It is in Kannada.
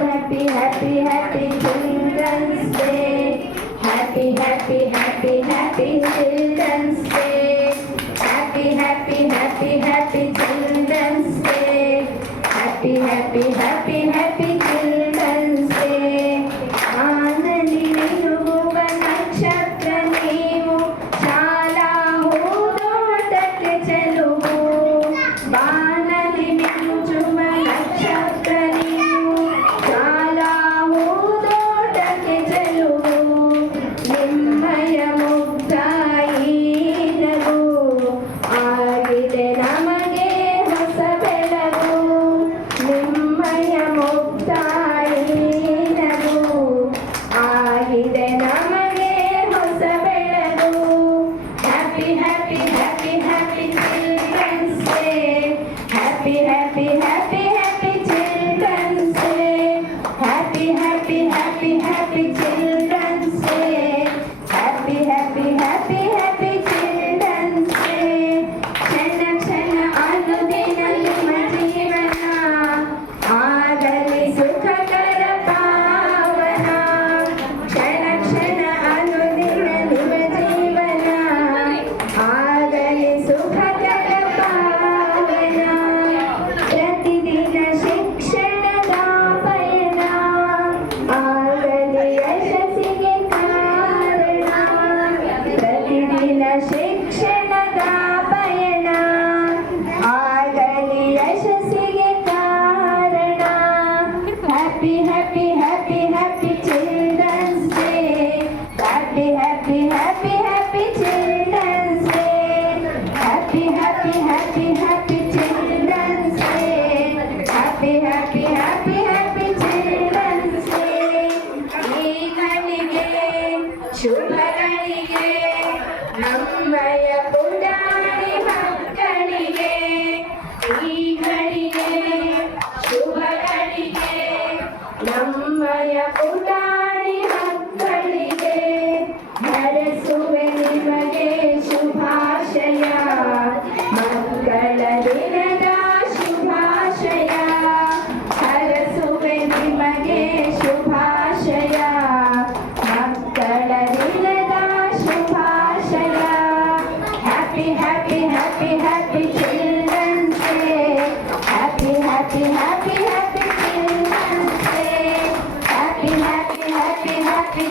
happy, happy, happy Children's Day. Happy, happy, happy, happy Children's Day. Happy, happy, happy, happy Children's Day. Happy, happy, happy, happy Children's Day. Anandi ನಿಲುಗುವ ನಕ್ಷತ್ರ ನೀವು ಶಾಲಾ ಹೂದೋಟಕ್ಕೆ ಚೆಲುವು. ಬಾನಲಿ ಮಿಂಚುವ ನಕ್ಷತ್ರ ನೀವು ಶಾಲಾ ಹೂದೋಟಕ್ಕೆ ಚೆಲುವು. ನಿಮ್ಮಯ ಮುಗ್ಧ ಈ ನಗು ಆಗಿದೆ ನಮಗೆ ಹೊಸ ಬೆಳಗು. ನಿಮ್ಮಯ ಮುಗ್ಧ ಈ ನಗು ಆಗಿದೆ ನಮಗೆ ಹೊಸ ಬೆಳಗು. Happy happy happy happy children's day. Happy happy happy happy children's day. Happy happy happy happy children's day. Happy happy happy happy children's day. ಕ್ಷಣ ಕ್ಷಣ ಅನುದಿನ ನಿಮ್ಮ ಜೀವನ ಆಗಲಿ ಸುಖಕರ ಪಾವನ. ಕ್ಷಣ ಕ್ಷಣ ಅನುದಿನ ನಿಮ್ಮ ಜೀವನ ಆಗಲಿ ಸುಖಕರ ಪಾವನ. ಪ್ರತಿದಿನ ಶಿಕ್ಷಣದ ಪಯಣ ಆಗಲಿ ಯಶಸ್ಸಿಗೆ ಕಾರಣ. ಪ್ರತಿದಿನ ಶಿಕ್ಷಣದ ಪಯಣ ಆಗಲಿ ಯಶಸ್ಸಿಗೆ ಕಾರಣ. Happy happy happy happy children's day. Happy happy happy happy children's day. Happy happy happy happy children's day. Happy happy happy happy children's day. ಈ ಗಳಿಗೆ ಶುಭಗಳಿಗೆ ನಮ್ಮಯ ಪುಟಾಣಿ ಮಕ್ಕಳಿಗೆ. ಈ ಗಳಿಗೆ ಶುಭಗಳಿಗೆ ನಮ್ಮಯ ಪುಟಾಣಿ ಮಕ್ಕಳಿಗೆ. ಹರಸುವೆ ನಿಮಗೆ ಶುಭಾಶಯ. ಮಕ್ಕಳ ದಿನದ ಶುಭಾಶಯ. ಹರಸುವೆ ನಿಮಗೆ ಶುಭಾಶಯ. ಮಕ್ಕಳ ದಿನದ ಶುಭಾಶಯ. Happy happy happy happy children's day. Happy happy happy happy children's day. Happy happy happy happy